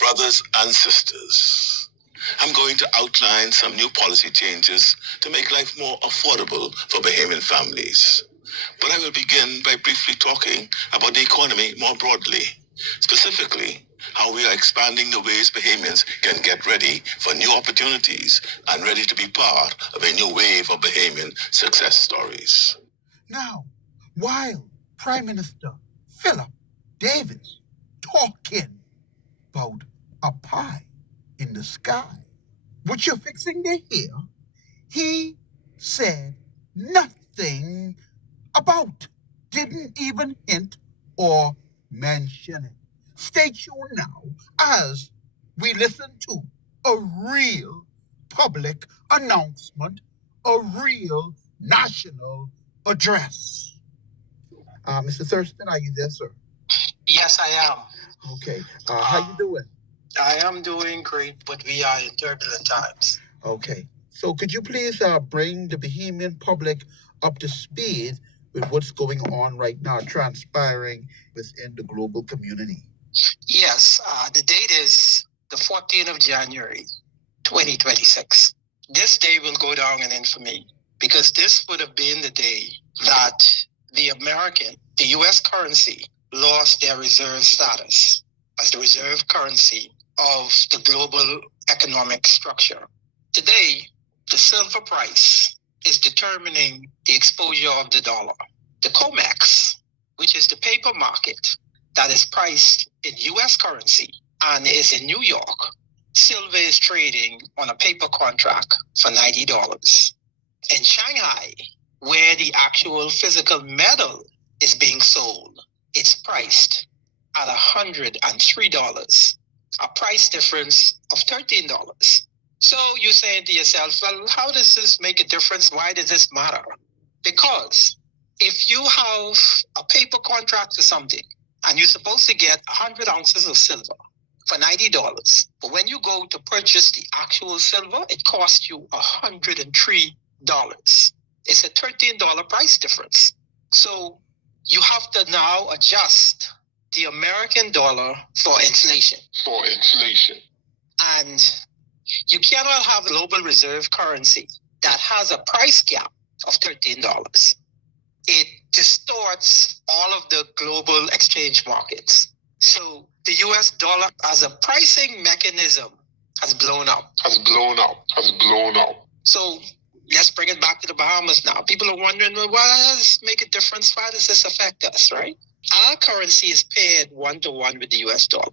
Brothers and sisters, I'm going to outline some new policy changes to make life more affordable for Bahamian families. But I will begin by briefly talking about the economy more broadly, specifically how we are expanding the ways Bahamians can get ready for new opportunities and ready to be part of a new wave of Bahamian success stories. Now, while Prime Minister Philip Davis talking about a pie in the sky, which you're fixing to hear, he said nothing about, didn't even hint or mention it. Stay tuned now as we listen to a real public announcement, a real national address. Mr. Thurston, are you there, sir? Yes, I am. Okay. How you doing? I am doing great, but we are in turbulent times. Okay. So could you please bring the Bahamian public up to speed with what's going on right now, transpiring within the global community? Yes, the date is the 14th of January, 2026. This day will go down in infamy because this would have been the day that the U.S. currency lost their reserve status as the reserve currency of the global economic structure. Today, the silver price is determining the exposure of the dollar. The COMEX, which is the paper market that is priced in U.S. currency and is in New York, silver is trading on a paper contract for $90. In Shanghai, where the actual physical metal is being sold, it's priced at $103, a price difference of $13. So you're saying to yourself, well, how does this make a difference? Why does this matter? Because if you have a paper contract for something and you're supposed to get 100 ounces of silver for $90, but when you go to purchase the actual silver, it costs you $103. It's a $13 price difference. So you have to now adjust the American dollar for inflation. And you cannot have global reserve currency that has a price gap of $13. It distorts all of the global exchange markets. So the US dollar as a pricing mechanism has blown up. So let's bring it back to the Bahamas now. People are wondering, well, why does this make a difference? Why does this affect us, right? Our currency is paired 1-to-1 with the US dollar.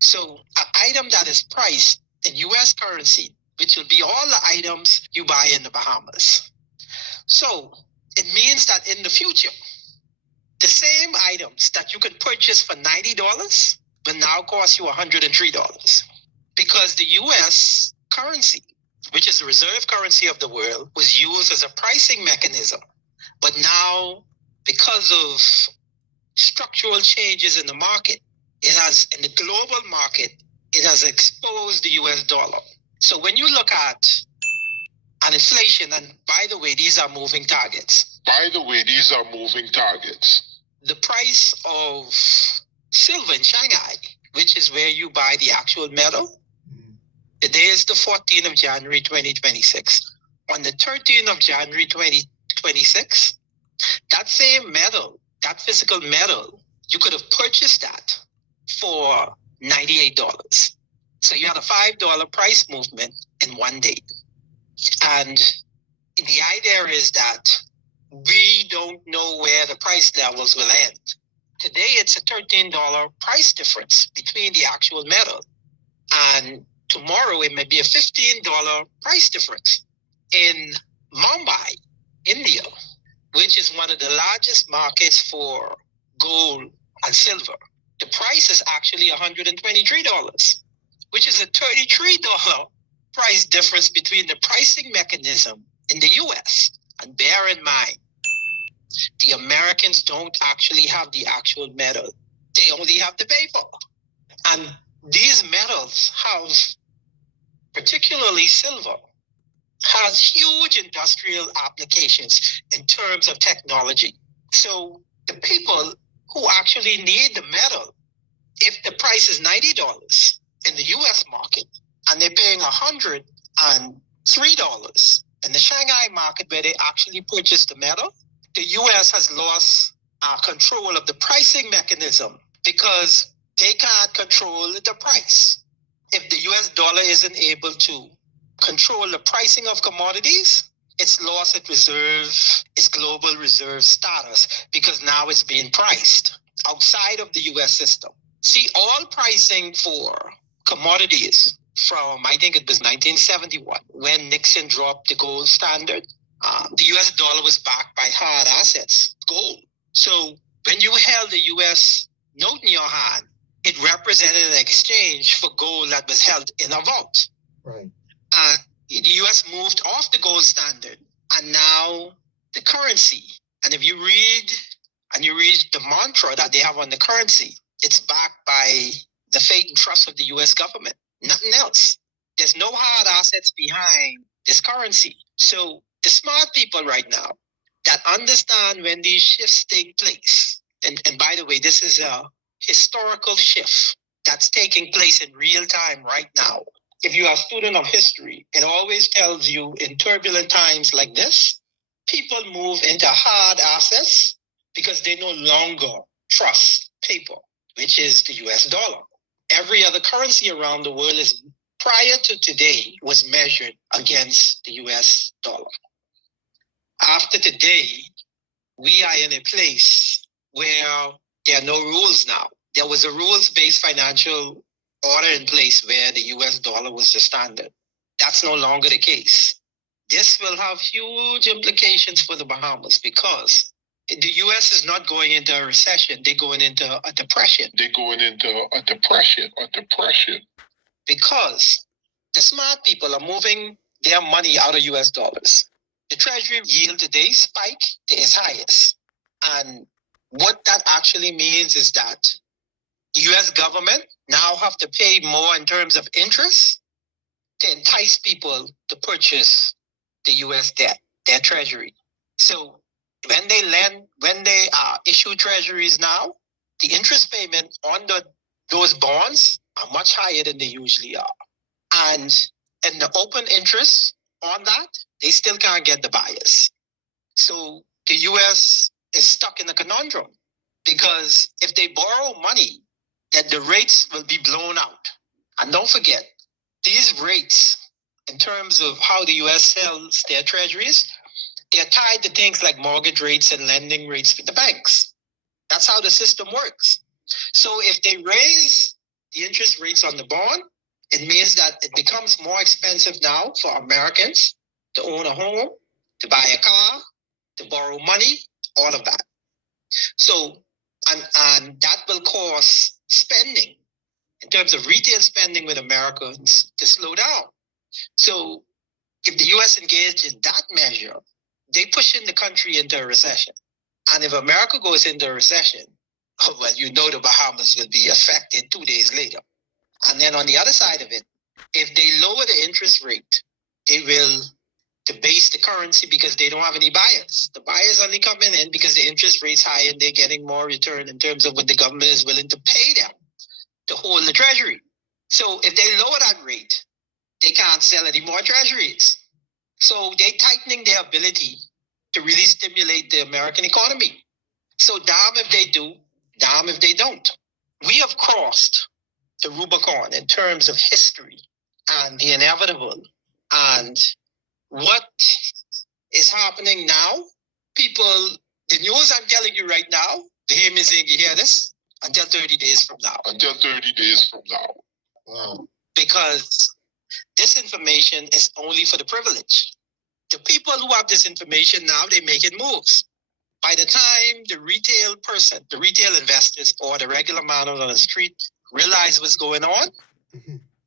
So an item that is priced in US currency, which will be all the items you buy in the Bahamas. So it means that in the future, the same items that you can purchase for $90 will now cost you $103. Because the US currency, which is the reserve currency of the world, was used as a pricing mechanism. But now, because of structural changes in the market, in the global market, it has exposed the US dollar. So when you look at an inflation, and by the way, these are moving targets. The price of silver in Shanghai, which is where you buy the actual metal, today is the 14th of January, 2026. On the 13th of January, 2026, that same metal, that physical metal, you could have purchased that for $98. So you had a $5 price movement in one day. And the idea is that we don't know where the price levels will end. Today, it's a $13 price difference between the actual metal. And tomorrow, it may be a $15 price difference. In Mumbai, India, which is one of the largest markets for gold and silver, the price is actually $123, which is a $33 price difference between the pricing mechanism in the US. And bear in mind, the Americans don't actually have the actual metal. They only have the paper. And these metals have, particularly silver, has huge industrial applications in terms of technology. So the people who actually need the metal. If the price is $90 in the US market and they're paying $103 in the Shanghai market where they actually purchase the metal, the US has lost control of the pricing mechanism because they can't control the price. If the US dollar isn't able to control the pricing of commodities, it's lost its global reserve status because now it's being priced outside of the US system. See, all pricing for commodities from, I think it was 1971, when Nixon dropped the gold standard, the US dollar was backed by hard assets, gold. So when you held the US note in your hand, it represented an exchange for gold that was held in a vault. Right. The US moved off the gold standard, and now the currency. And if you read the mantra that they have on the currency, it's backed by the faith and trust of the US government. Nothing else. There's no hard assets behind this currency. So the smart people right now that understand when these shifts take place, and by the way, this is a historical shift that's taking place in real time right now. If you are a student of history, it always tells you in turbulent times like this, people move into hard assets because they no longer trust paper, which is the US dollar. Every other currency around the world is, prior to today, was measured against the US dollar. After today, we are in a place where there are no rules now. There was a rules-based financial order in place where the US dollar was the standard. That's no longer the case. This will have huge implications for the Bahamas because the US is not going into a recession. They're going into a depression. Because the smart people are moving their money out of US dollars. The Treasury yield today spiked to its highest. And what that actually means is that the US government now have to pay more in terms of interest to entice people to purchase the US debt, their treasury. So when they issue treasuries now, the interest payment on those bonds are much higher than they usually are. And the open interest on that, they still can't get the buyers. So the US is stuck in a conundrum because if they borrow money, then the rates will be blown out. And don't forget, these rates, in terms of how the US sells their treasuries, they're tied to things like mortgage rates and lending rates with the banks. That's how the system works. So if they raise the interest rates on the bond, it means that it becomes more expensive now for Americans to own a home, to buy a car, to borrow money, all of that. So, and that will cause spending in terms of retail spending with Americans to slow down. So if the US engaged in that measure, they push in the country into a recession. And if America goes into a recession, well, you know the Bahamas will be affected 2 days later. And then on the other side of it, if they lower the interest rate, they will debase the currency because they don't have any buyers. The buyers only coming in because the interest rate's high and they're getting more return in terms of what the government is willing to pay them to hold the treasury. So if they lower that rate, they can't sell any more treasuries. So they're tightening their ability to really stimulate the American economy. So damn if they do, damn if they don't. We have crossed the Rubicon in terms of history and the inevitable. And what is happening now, people, the news I'm telling you right now, hear me saying, you hear this? Until 30 days from now. Wow. Because this information is only for the privileged. The people who have this information now, they're making moves. By the time the retail person, the retail investors, or the regular man on the street realize what's going on,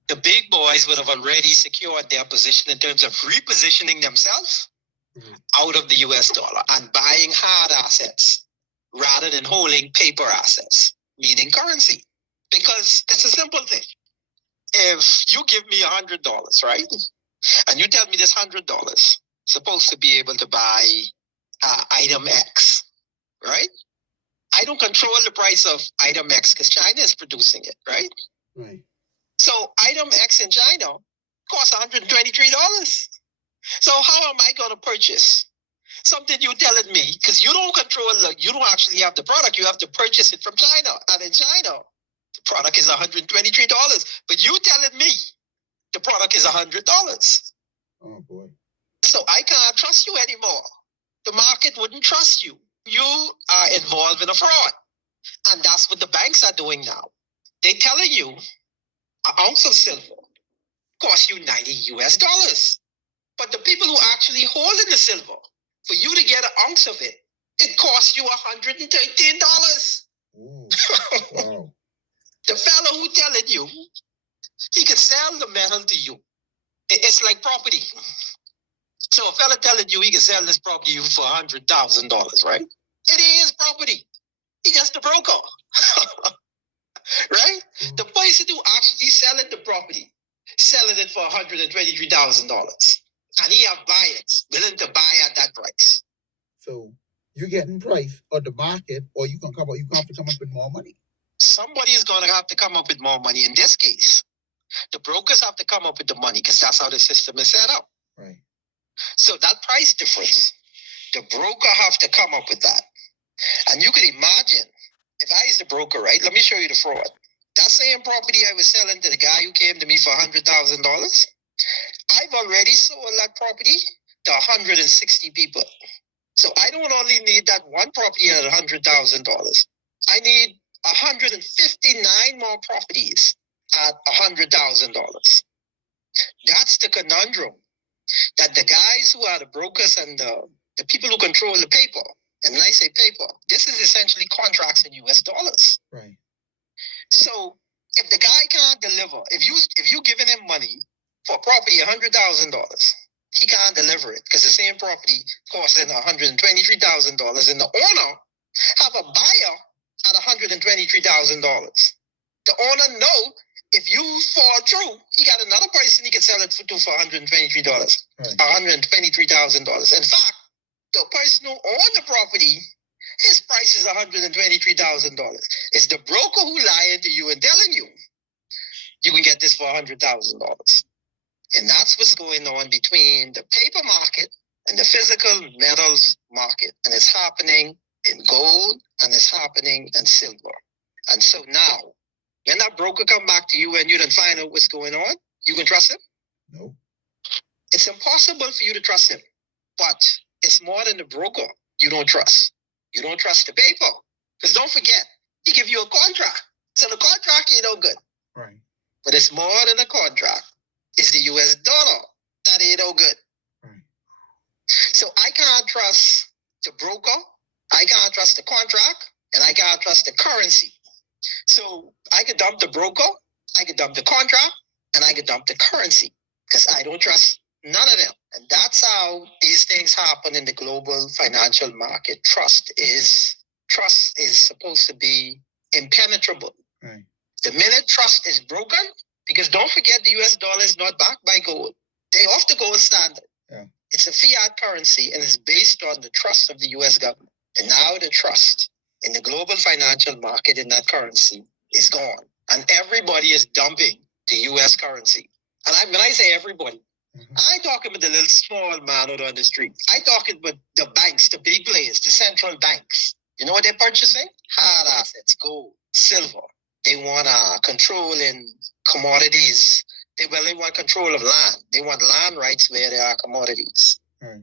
the big boys would have already secured their position in terms of repositioning themselves out of the US dollar and buying hard assets rather than holding paper assets, meaning currency. Because it's a simple thing. If you give me $100, right? And you tell me this $100 supposed to be able to buy item X, right? I don't control the price of item X because China is producing it, right? Right. So item X in China costs $123. So how am I going to purchase something you're telling me? Because you don't you don't actually have the product. You have to purchase it from China. And in China, the product is $123. But you telling me the product is $100. Oh, boy. So I can't trust you anymore. The market wouldn't trust you. You are involved in a fraud. And that's what the banks are doing now. They're telling you an ounce of silver costs you $90. But the people who actually holding the silver, for you to get an ounce of it, it costs you $113. Ooh, wow. The fellow who telling you he can sell the metal to you. It's like property. So a fella telling you he can sell this property to you for $100,000, right? It is property. He just a broker. Right? The person who actually selling the property, selling it for $123,000. And he have buyers willing to buy at that price. So you're getting price on the market, or you can have to come up with more money. Somebody is going to have to come up with more money. In this case, the brokers have to come up with the money because that's how the system is set up. Right. So that price difference, the broker have to come up with that. And you could imagine, if I was the broker, right? Let me show you the fraud. That same property I was selling to the guy who came to me for $100,000, I've already sold that property to 160 people. So I don't only need that one property at $100,000. I need 159 more properties at $100,000. That's the conundrum that the guys who are the brokers and the people who control the paper, and when I say paper, this is essentially contracts in US dollars. Right. So if the guy can't deliver, if you giving him money for a property $100,000, he can't deliver it because the same property costing $123,000, and the owner have a buyer at $123,000. The owner know if you fall through, he got another person he can sell it for $123, $123,000. In fact, the person who owned the property, his price is $123,000. It's the broker who lying to you and telling you you can get this for $100,000. And that's what's going on between the paper market and the physical metals market. And it's happening in gold and it's happening in silver. And so now, when that broker come back to you and you don't find out what's going on, you can trust him? No. It's impossible for you to trust him. But it's more than the broker you don't trust. You don't trust the paper. Because don't forget, he give you a contract. So the contract ain't no good. Right. But it's more than a contract. It's the US dollar that ain't no good. Right. So I can't trust the broker, I can't trust the contract, and I can't trust the currency. So I could dump the broker, I could dump the contract, and I could dump the currency because I don't trust none of them. And that's how these things happen in the global financial market. Trust is supposed to be impenetrable. Right. The minute trust is broken, because don't forget the US dollar is not backed by gold. They off the gold standard. Yeah. It's a fiat currency and it's based on the trust of the US government. And now the trust in the global financial market in that currency is gone. And everybody is dumping the US currency. And when I say everybody, I ain't talking about the little small man out on the street. I talking about the banks, the big players, the central banks. You know what they're purchasing? Hard assets, gold, silver. They want control in commodities. They want control of land. They want land rights where there are commodities. Right.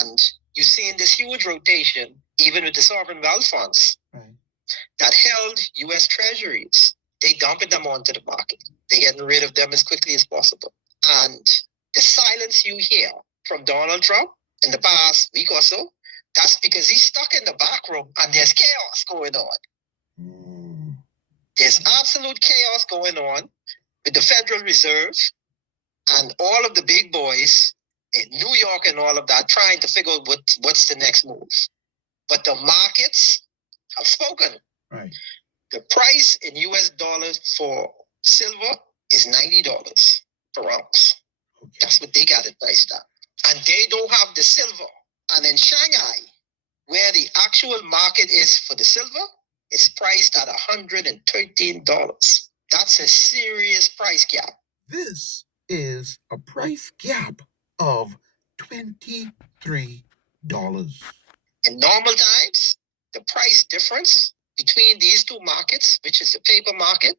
And you've seen this huge rotation, even with the sovereign wealth funds that held U.S. treasuries. They dumping them onto the market. They're getting rid of them as quickly as possible. And the silence you hear from Donald Trump in the past week or so, that's because he's stuck in the back room and there's chaos going on. There's absolute chaos going on with the Federal Reserve and all of the big boys in New York and all of that trying to figure out what's the next move. But the markets have spoken. Right. The price in US dollars for silver is $90 per ounce. Okay. That's what they got it priced at. And they don't have the silver. And in Shanghai, where the actual market is for the silver, It's priced at $113. That's a serious price gap. This is a price gap of $23. In normal times, the price difference between these two markets, which is the paper market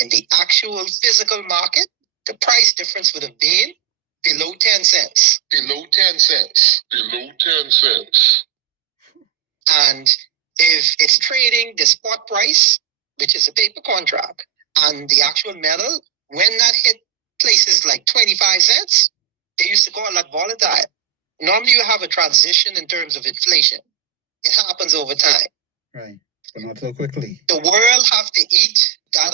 and the actual physical market, the price difference would have been below 10 cents. Below 10 cents. Below 10 cents. And if it's trading the spot price, which is a paper contract, and the actual metal, when that hit places like 25 cents, they used to call that volatile. Normally you have a transition in terms of inflation. It happens over time. Right, but not so quickly. The world have to eat that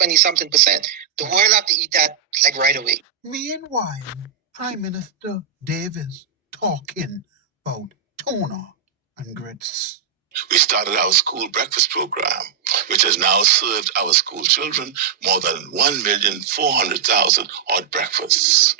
20-something%. The world have to eat that like right away. Meanwhile, Prime Minister Davis talking about tuna and grits. We started our school breakfast program, which has now served our school children more than 1,400,000 odd breakfasts.